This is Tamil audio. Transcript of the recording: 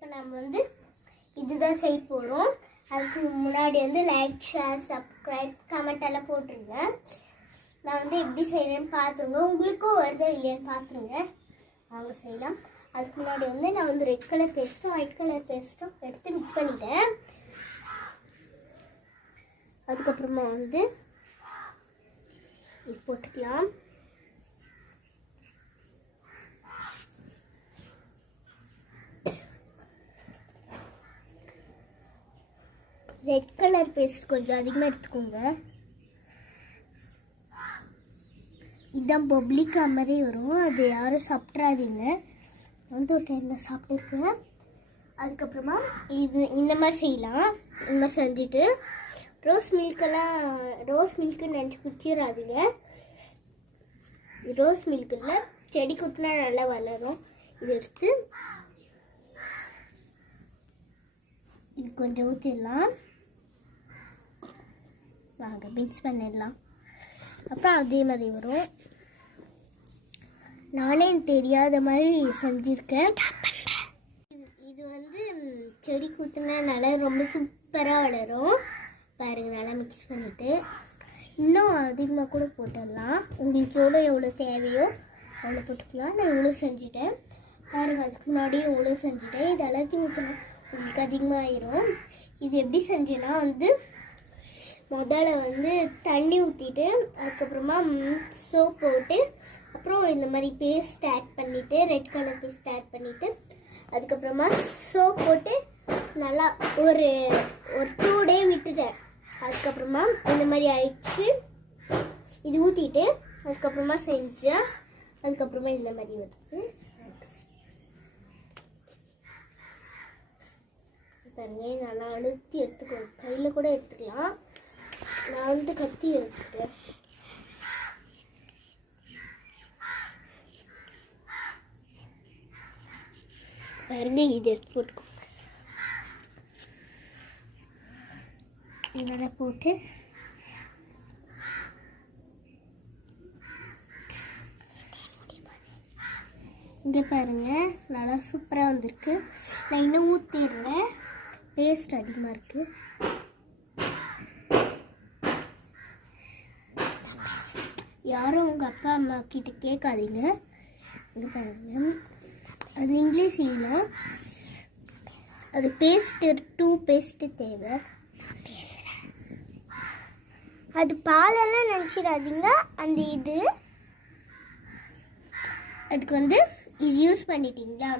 இப்போ நம்ம வந்து இதுதான் செய்ய போகிறோம். அதுக்கு முன்னாடி வந்து லைக், ஷேர், சப்ஸ்கிரைப், கமெண்ட் எல்லாம் போட்டுருங்க. நான் வந்து எப்படி செய்கிறேன்னு பார்த்துருங்க. உங்களுக்கும் வருதா இல்லையான்னு பார்த்துருங்க. அவங்க செய்யலாம். அதுக்கு முன்னாடி வந்து நான் வந்து ரெட் கலர் பேஸ்ட்டும் ஒயிட் கலர் பேஸ்ட்டும் எடுத்து மிக்ஸ் பண்ணிட்டேன். அதுக்கப்புறமா வந்து இது போட்டுக்கலாம். ரெட் கலர் பேஸ்ட் கொஞ்சம் அதிகமாக எடுத்துக்கோங்க. இதுதான் பப்ளிக்கா மாதிரி வரும். அது யாரும் சாப்பிட்றாதீங்க. வந்து ஒரு டைமில் சாப்பிட்டுருக்கேன். அதுக்கப்புறமா இது இந்த மாதிரி செய்யலாம். இந்த மாதிரி செஞ்சுட்டு ரோஸ் மில்க்குன்னு நினச்சி குடிச்சிடாதீங்க. ரோஸ் மில்கில் செடி குத்துனா நல்லா வளரும். இது எடுத்து இது கொஞ்சம் ஊற்றிடலாம். வாங்க மிக்ஸ் பண்ணிடலாம். அப்புறம் அதே மாதிரி வரும். நானே தெரியாத மாதிரி செஞ்சுருக்கேன். இது வந்து செடி குத்துனா நல்லா ரொம்ப சூப்பராக வளரும். பாருங்கள், நல்லா மிக்ஸ் பண்ணிவிட்டு இன்னும் அதிகமாக கூட போட்டுடலாம். உங்களுக்கு எவ்வளோ தேவையோ அவ்வளோ போட்டுக்கலாம். நான் இவ்வளோ செஞ்சுட்டேன். பாருங்கள், அதுக்கு முன்னாடியே இவ்வளோ செஞ்சுட்டேன். இது எல்லாத்தையும் ஊற்றினா உங்களுக்கு அதிகமாக ஆயிரும். இது எப்படி செஞ்சேன்னா வந்து முதல்ல வந்து தண்ணி ஊற்றிட்டு அதுக்கப்புறமா சோப் போட்டு அப்புறம் இந்த மாதிரி பேஸ்ட் ஆட் பண்ணிவிட்டு ரெட் கலர் பேஸ்ட் ஆட் பண்ணிவிட்டு அதுக்கப்புறமா சோப் போட்டு நல்லா ஒரு 2 டே விட்டுட்டேன். அதுக்கப்புறமா இந்த மாதிரி ஆயிடுச்சு. இது ஊற்றிட்டு அதுக்கப்புறமா செஞ்சேன். அதுக்கப்புறமா இந்த மாதிரி வருது. பாருங்க, நல்லா அழுத்தி எடுத்துக்கோ. கையில் கூட எடுத்துக்கலாம். நான் வந்து கத்தி எடுத்துட்டேன். பாருங்க, இது எடுத்து போட்டுக்கோ. இதோட போட்டு இங்கே பாருங்க, நல்லா சூப்பராக வந்திருக்கு. நான் இன்னும் ஊற்றிடுறேன். பேஸ்ட் அதிகமாக இருக்குது. யாரும் உங்கள் அப்பா அம்மா கிட்ட கேட்காதீங்க. இங்கே பாருங்க, அது இங்கிலீஷ் இல்லை. அது டூ பேஸ்ட்டு தேவை. அது பாலெல்லாம் நினச்சிடாதீங்க. அந்த இது அதுக்கு வந்து இது யூஸ் பண்ணிட்டீங்களா,